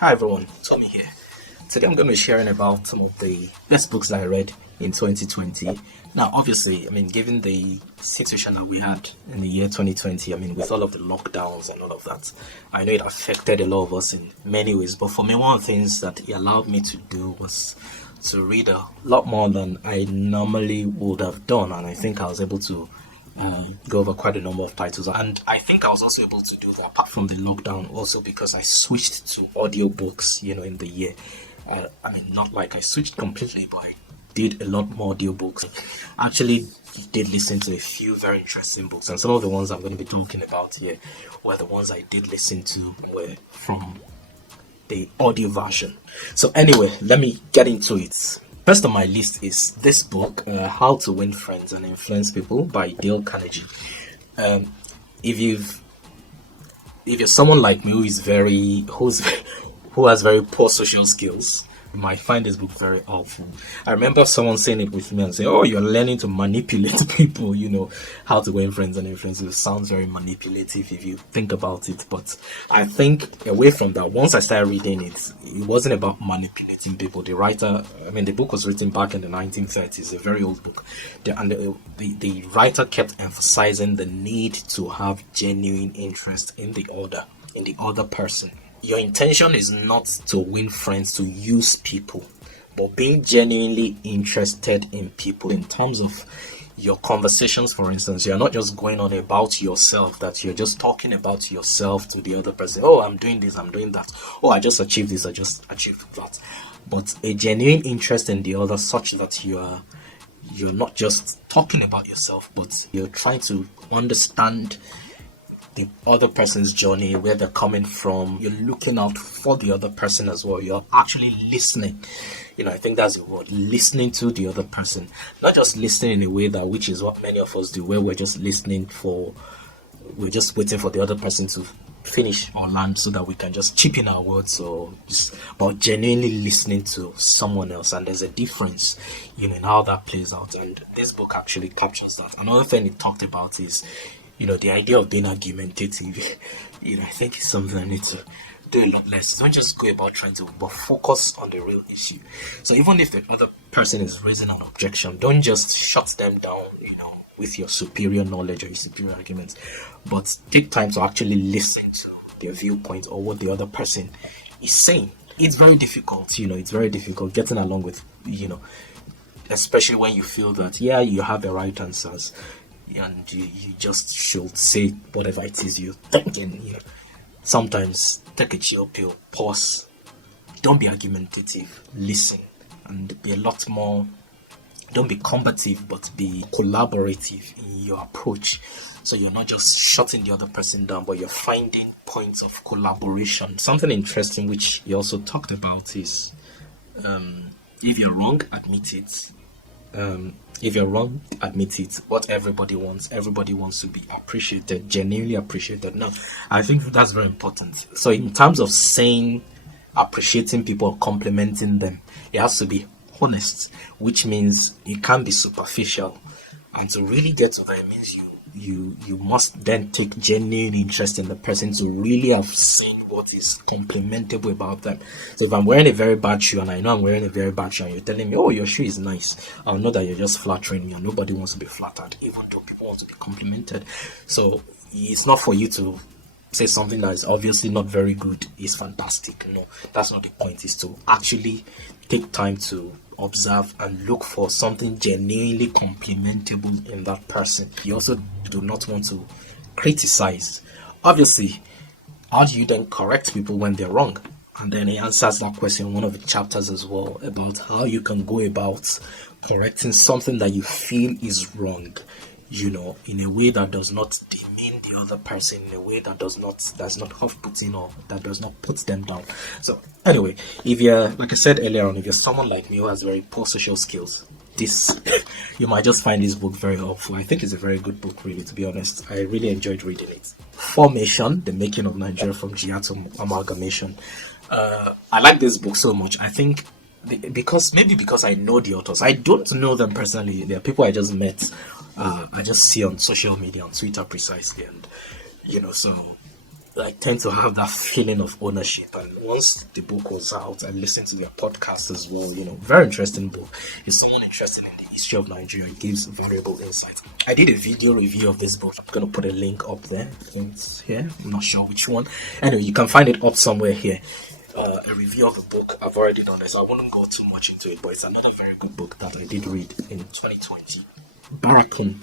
Hi everyone, Tommy here. Today I'm going to be sharing about some of the best books that I read in 2020. Now, obviously, given the situation that we had in the year 2020, with all of the lockdowns and all of that, I know it affected a lot of us in many ways. But for me, one of the things that it allowed me to do was to read a lot more than I normally would have done, and I think I was able to go over quite a number of titles. And I think I was also able to do that apart from the lockdown, also because I switched to audiobooks, in the year. Not like I switched completely, but I did a lot more audiobooks. I actually did listen to a few very interesting books, and some of the ones I'm going to be talking about here were the ones I did listen to were from the audio version. So anyway, let me get into it. First on my list is this book, How to Win Friends and Influence People by Dale Carnegie. Um, if you're someone like me who has very poor social skills, you might find this book very helpful. I remember someone saying it with me and saying, "Oh, you're learning to manipulate people." How to win friends and influence. It sounds very manipulative if you think about it. But I think away from that, once I started reading it, it wasn't about manipulating people. The writer, the book was written back in the 1930s, a very old book. The writer kept emphasizing the need to have genuine interest in the other person. Your intention is not to win friends, to use people, but being genuinely interested in people in terms of your conversations. For instance, you're not just going on about yourself, that you're just talking about yourself to the other person. "Oh, I'm doing this, I'm doing that. Oh, I just achieved this, I just achieved that." But a genuine interest in the other, such that you're not just talking about yourself, but you're trying to understand the other person's journey, where they're coming from. You're looking out for the other person as well. You're actually listening. I think that's the word, listening to the other person. Not just listening in a way that, which is what many of us do, where we're just waiting for the other person to finish or land so that we can just chip in our words, or just about genuinely listening to someone else. And there's a difference, in how that plays out. And this book actually captures that. Another thing it talked about is, the idea of being argumentative. I think it's something I need to do a lot less. Don't just go about trying to, but focus on the real issue. So even if the other person is raising an objection, don't just shut them down, with your superior knowledge or your superior arguments, but take time to actually listen to their viewpoint or what the other person is saying. It's very difficult, it's very difficult getting along with, especially when you feel that, yeah, you have the right answers, and you just should say whatever it is you're thinking. Sometimes take a chill pill, pause, don't be argumentative, listen, and be a lot more. Don't be combative, but be collaborative in your approach. So you're not just shutting the other person down, but you're finding points of collaboration. Something interesting which he also talked about is, if you're wrong, admit it. If you're wrong, admit it. What everybody wants to be appreciated, genuinely appreciated. Now, I think that's very important. So in terms of saying, appreciating people, complimenting them, it has to be honest, which means it can't be superficial. And to really get to that, it means you must then take genuine interest in the person to really have seen what is complimentable about them. So if I'm wearing a very bad shoe and I know I'm wearing a very bad shoe, and you're telling me, "Oh, your shoe is nice," I'll know that you're just flattering me, and nobody wants to be flattered, even though people want to be complimented. So it's not for you to say something that is obviously not very good is fantastic. No, that's not the point. It's to actually take time to observe and look for something genuinely complimentable in that person. You also do not want to criticize. Obviously, how do you then correct people when they're wrong? And then he answers that question in one of the chapters as well, about how you can go about correcting something that you feel is wrong, in a way that does not demean the other person, in a way that does not off-putting, or that does not put them down. So anyway, if you're, like I said earlier on, if you're someone like me who has very poor social skills, you might just find this book very helpful. I think it's a very good book, really, to be honest. I really enjoyed reading it. Formation, The Making of Nigeria from Jihad to Amalgamation. I like this book so much. I think because I know the authors. I don't know them personally. They are people I just met. I just see on social media, on Twitter precisely, and so I tend to have that feeling of ownership. And once the book was out, I listened to their podcast as well. Very interesting book. If someone interested in the history of Nigeria, it gives valuable insights. I did a video review of this book. I'm going to put a link up there. I think it's here. I'm not sure which one. Anyway, you can find it up somewhere here. A review of the book. I've already done this. I wouldn't go too much into it, but it's another very good book that I did read in 2020. Barracoon,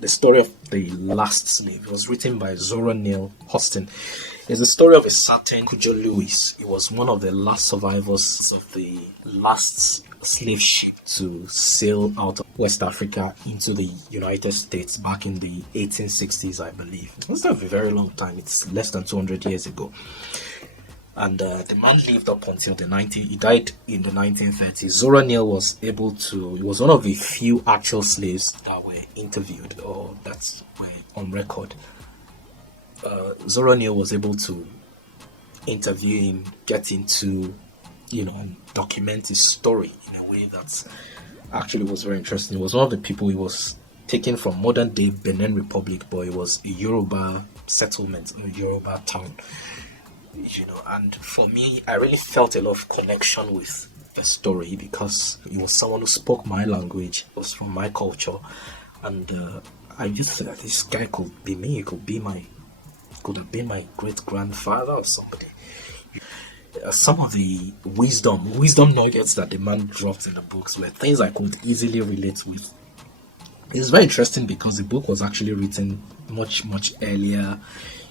the story of the last slave. It was written by Zora Neale Hurston. It's the story of a certain Cujo Lewis. He was one of the last survivors of the last slave ship to sail out of West Africa into the United States back in the 1860s, I believe. It's not a very long time. It's less than 200 years ago. And the man lived up until he died in the 1930s. Zora Neale was he was one of the few actual slaves that were interviewed or that were on record. Zora Neale was able to interview him, get into, and document his story in a way that actually was very interesting. He was one of the people. He was taken from modern day Benin Republic, but it was a Yoruba settlement, a Yoruba town. And for me, I really felt a lot of connection with the story because he was someone who spoke my language, was from my culture, and I just thought this guy could be me. He could have been my great grandfather or somebody. Some of the wisdom nuggets that the man dropped in the books were things I could easily relate with. It's very interesting because the book was actually written much earlier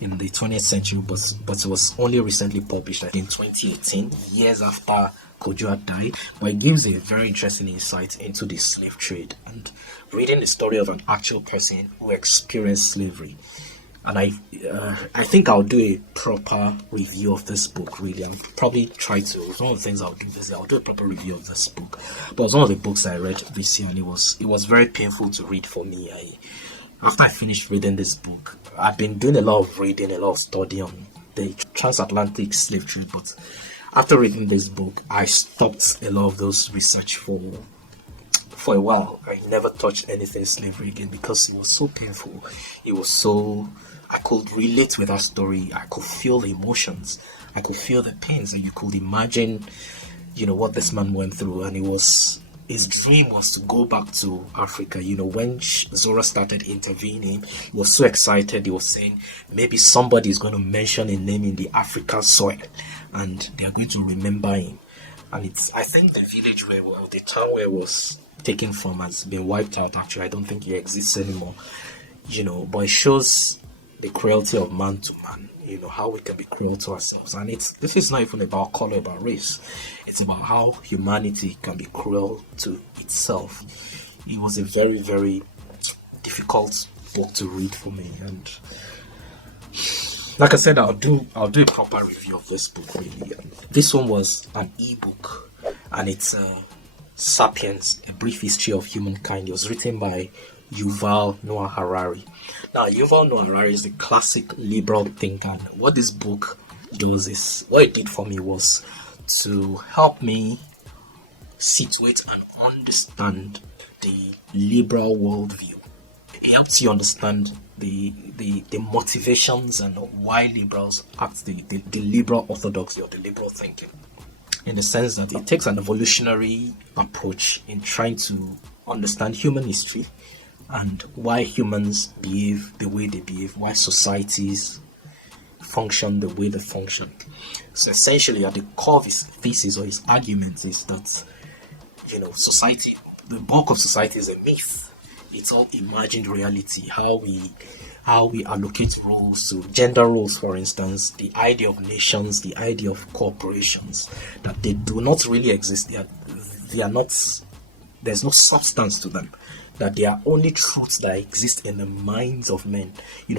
in the 20th century, but it was only recently published, like in 2018, years after Kojo had died. But it gives a very interesting insight into the slave trade and reading the story of an actual person who experienced slavery. And I think I'll do a proper review of this book. Really, I'll probably try to. One of the things I'll do this year, I'll do a proper review of this book. But it was one of the books I read this year, and it was very painful to read for me. After I finished reading this book, I've been doing a lot of reading, a lot of study on the transatlantic slave trade, but after reading this book, I stopped a lot of those research for a while. I never touched anything slavery again because it was so painful. I could relate with that story. I could feel the emotions. I could feel the pains, and you could imagine, what this man went through. And his dream was to go back to Africa. When Zora started intervening, he was so excited. He was saying maybe somebody is going to mention a name in the African soil and they are going to remember him. And I think the village the town where it was taken from has been wiped out. Actually, I don't think it exists anymore. But it shows the cruelty of man to man. How we can be cruel to ourselves. And this is not even about color, about race. It's about how humanity can be cruel to itself. It was a very, very difficult book to read for me. And like I said, I'll do a proper review of this book, really. And this one was an ebook, and it's Sapiens, A Brief History of Humankind. It was written by Yuval Noah Harari. Now, Yuval Noah Harari is a classic liberal thinker, and what this book what it did for me was to help me situate and understand the liberal worldview. It helps you understand the motivations and why liberals act, the liberal orthodoxy or the liberal thinking, in the sense that it takes an evolutionary approach in trying to understand human history and why humans behave the way they behave, why societies function the way they function. So essentially, at the core of his thesis or his argument is that, society, the bulk of society is a myth. It's all imagined reality. How we allocate roles to gender roles, for instance, the idea of nations, the idea of corporations, that they do not really exist. They are not. There's no substance to them. That they are only truths that exist in the minds of men.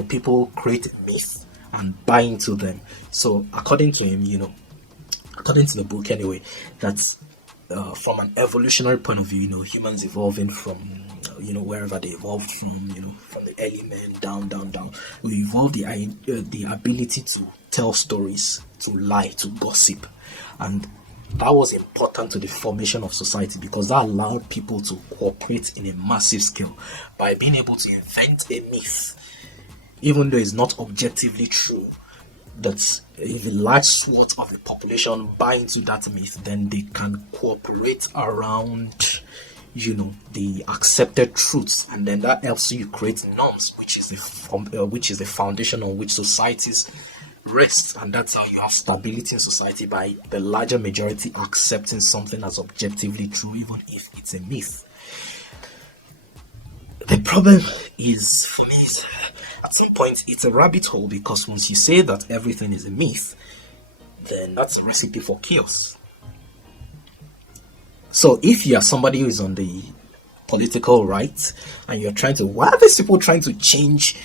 People create a myth and buy into them. So according to him, according to the book anyway, that's from an evolutionary point of view, humans evolving from, wherever they evolved from, from the early men down. We evolved the ability to tell stories, to lie, to gossip. And that was important to the formation of society because that allowed people to cooperate in a massive scale by being able to invent a myth, even though it's not objectively true. that if a large swath of the population buy into that myth, then they can cooperate around, the accepted truths, and then that helps you create norms, which is the foundation on which societies rest, and that's how you have stability in society, by the larger majority accepting something as objectively true, even if it's a myth. The problem is, for me, at some point it's a rabbit hole, because once you say that everything is a myth, then that's a recipe for chaos. So if you are somebody who is on the political right and you're why are these people trying to change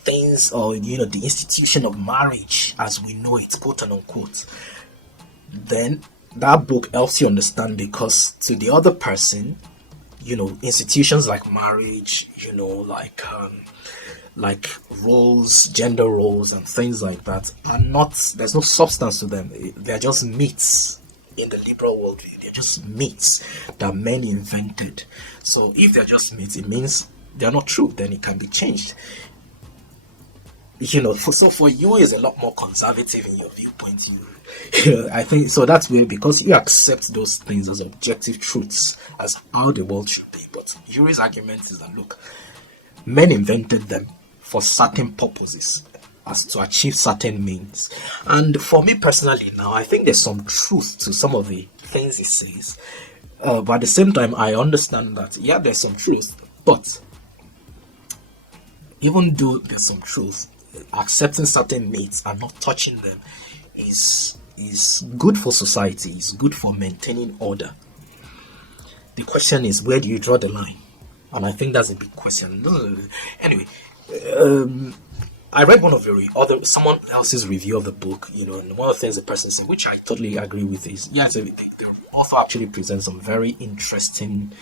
things, or the institution of marriage as we know it, quote and unquote, then that book helps you understand, because to the other person, institutions like marriage, like roles, gender roles and things like that are not, there's no substance to them. They're just myths in the liberal worldview. They're just myths that men invented. So if they're just myths, it means they're not true. Then it can be changed. So for you is a lot more conservative in your viewpoint. I think so. That's weird, because you accept those things as objective truths, as how the world should be. But Yuri's argument is that, look, men invented them for certain purposes, as to achieve certain means. And for me personally, now I think there's some truth to some of the things he says. But at the same time, I understand that there's some truth. But even though there's some truth, accepting certain myths and not touching them is good for society, is good for maintaining order. The question is, where do you draw the line? And I think that's a big question. Anyway, I read someone else's review of the book, and one of the things the person said, which I totally agree with, is the author actually presents some very interesting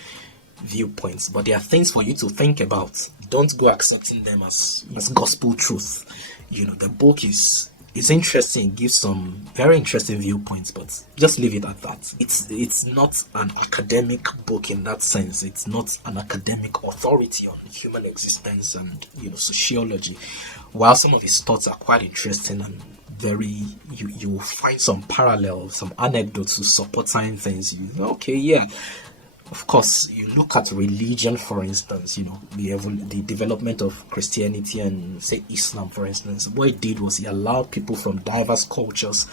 viewpoints, but there are things for you to think about. Don't go accepting them as gospel truth. The book is interesting, gives some very interesting viewpoints, but just leave it at that. It's not an academic book in that sense. It's not an academic authority on human existence and sociology. While some of his thoughts are quite interesting and very, you will find some parallels, some anecdotes to support certain things. Of course, you look at religion, for instance, the development of Christianity and, say, Islam, for instance. What it did was it allowed people from diverse cultures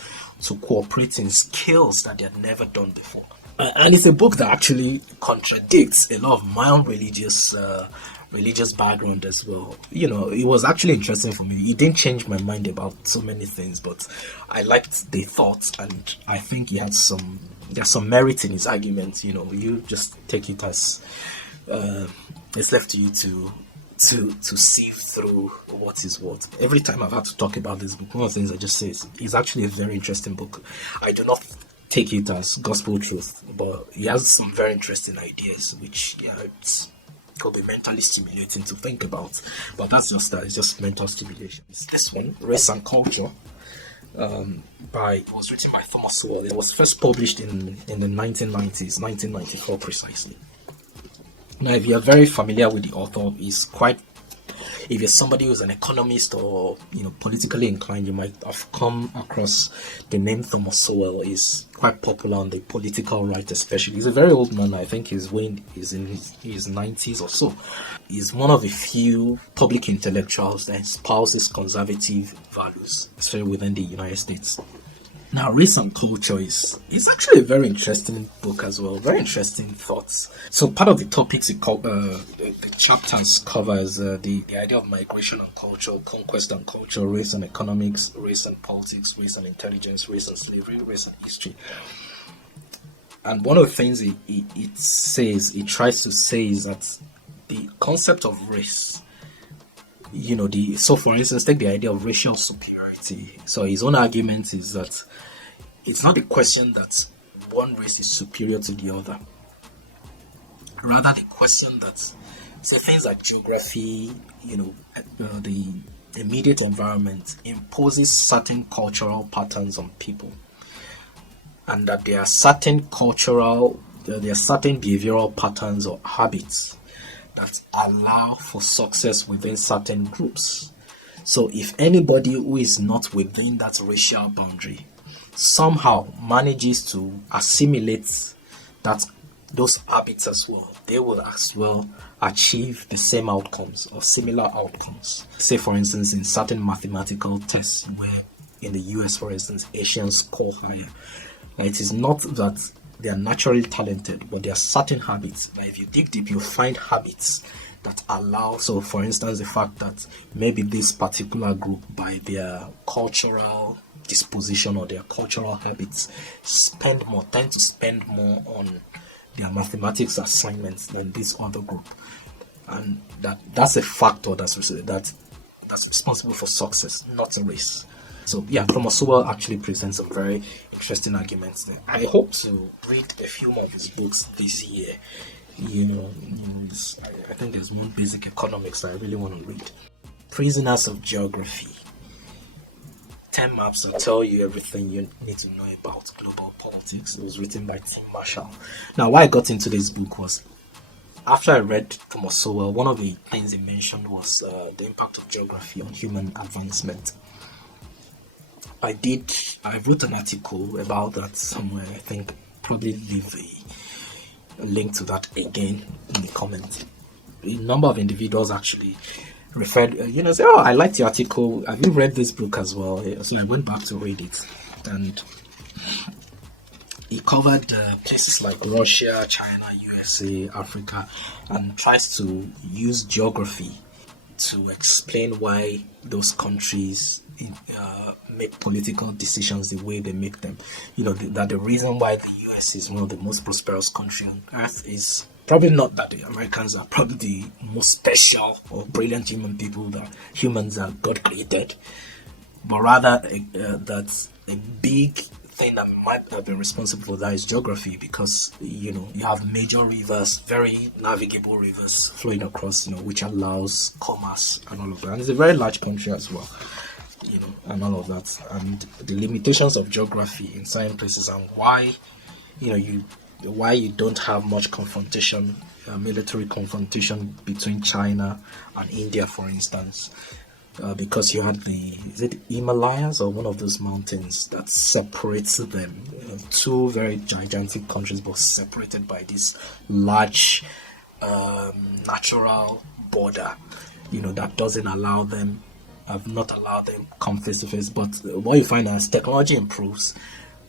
to cooperate in skills that they had never done before. And it's a book that actually contradicts a lot of my own religious background as well. It was actually interesting for me. It didn't change my mind about so many things, but I liked the thoughts, and I think he had there's some merit in his argument. You just take it as it's left to you to sieve through what is what. Every time I've had to talk about this book, one of the things I just say is it's actually a very interesting book. I do not take it as gospel truth, but he has some very interesting ideas, which could be mentally stimulating to think about. But that's just that. It's just mental stimulation. It's this one, Race and Culture. It was written by Thomas Sowell. It was first published in the 1990s, 1994 precisely. Now, if you're very familiar with the author, if you're somebody who's an economist or politically inclined, you might have come across the name Thomas Sowell. Is quite popular on the political right, especially. He's a very old man. I think he's in his 90s or so. He's one of the few public intellectuals that espouses conservative values, especially within the United States. Now, Race and Culture is actually a very interesting book as well. Very interesting thoughts. So part of the topics the chapters covers the idea of migration and culture, conquest and culture, race and economics, race and politics, race and intelligence, race and slavery, race and history. And one of the things it tries to say is that the concept of race, so for instance, take the idea of racial superiority. So his own argument is that it's not a question that one race is superior to the other. Rather, the question that, say, things like geography, the immediate environment imposes certain cultural patterns on people, and that there are certain behavioral patterns or habits that allow for success within certain groups. So if anybody who is not within that racial boundary somehow manages to assimilate those habits as well, they will as well achieve the same outcomes or similar outcomes. Say, for instance, in certain mathematical tests, where in the US, for instance, Asians score higher. It is not that they are naturally talented, but there are certain habits. Like if you dig deep, you'll find habits that allow. So, for instance, the fact that maybe this particular group, by their cultural disposition or their cultural habits, tend to spend more on their mathematics assignments than this other group, and that's a factor that's responsible for success, not a race. So yeah, Thomas Sowell actually presents some very interesting arguments there. I hope to read a few more of his books this year. I think there's one, Basic Economics, that I really want to read. Prisoners of Geography. 10 maps that tell you everything you need to know about global politics. It was written by Tim Marshall. Now, why I got into this book was, after I read Thomas Sowell, one of the things he mentioned was the impact of geography on human advancement. I wrote an article about that somewhere. I think probably leave a link to that again in the comments. A number of individuals actually referred, say, oh, I liked the article. Have you read this book as well? So I went back to read it, and he covered places like Russia, China, USA, Africa, and tries to use geography to explain why those countries make political decisions the way they make them. That the reason why the US is one of the most prosperous countries on earth is probably not that the Americans are probably the most special or brilliant humans that God created, but rather that a big thing that might have been responsible for that is geography, because you have major rivers, very navigable rivers flowing across, which allows commerce and all of that. And it's a very large country as well, and all of that, and the limitations of geography in certain places, and why you don't have much confrontation, military confrontation between China and India, for instance, because you had is it Himalayas or one of those mountains that separates them, two very gigantic countries, but separated by this large natural border, that doesn't allow them, have not allowed them come face to face. But what you find as technology improves,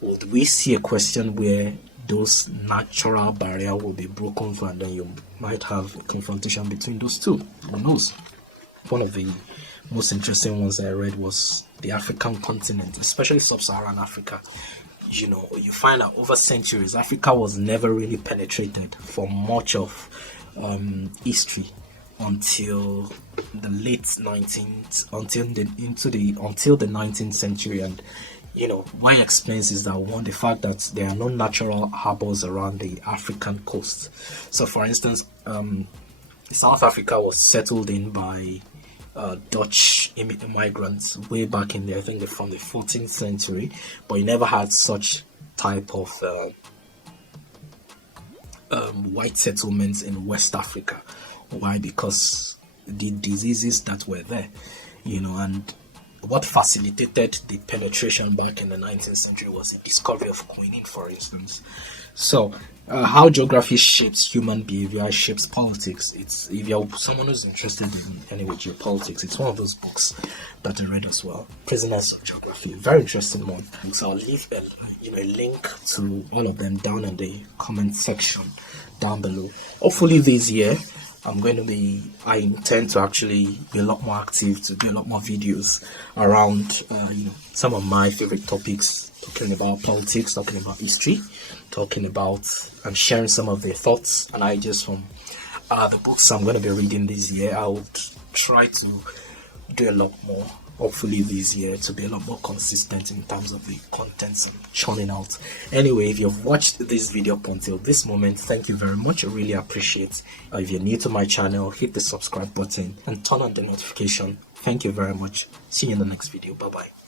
would we see a question where those natural barrier will be broken through, and then you might have a confrontation between those two? Who knows? One of the most interesting ones I read was the African continent, especially sub-Saharan Africa. You find that over centuries, Africa was never really penetrated for much of history until the late 19th, until the 19th century. And why explains is that, one, the fact that there are no natural harbors around the African coast. So, for instance, South Africa was settled in by Dutch immigrants way back in there, I think from the 14th century, but you never had such type of white settlements in West Africa. Why? Because the diseases that were there, and what facilitated the penetration back in the 19th century was the discovery of quinine, for instance. So, how geography shapes human behavior, shapes politics. If you're someone who's interested in geopolitics, it's one of those books that I read as well. Prisoners of Geography, very interesting one. So I'll leave a link to all of them down in the comment section down below. Hopefully this year, I intend to actually be a lot more active, to do a lot more videos around, some of my favorite topics, talking about politics, talking about history, talking about and sharing some of their thoughts and ideas from the books I'm going to be reading this year. I would try to do a lot more, hopefully this year, to be a lot more consistent in terms of the contents I'm churning out. Anyway, if you've watched this video up until this moment, thank you very much. I really appreciate. If you're new to my channel, hit the subscribe button and turn on the notification. Thank you very much. See you in the next video. Bye bye.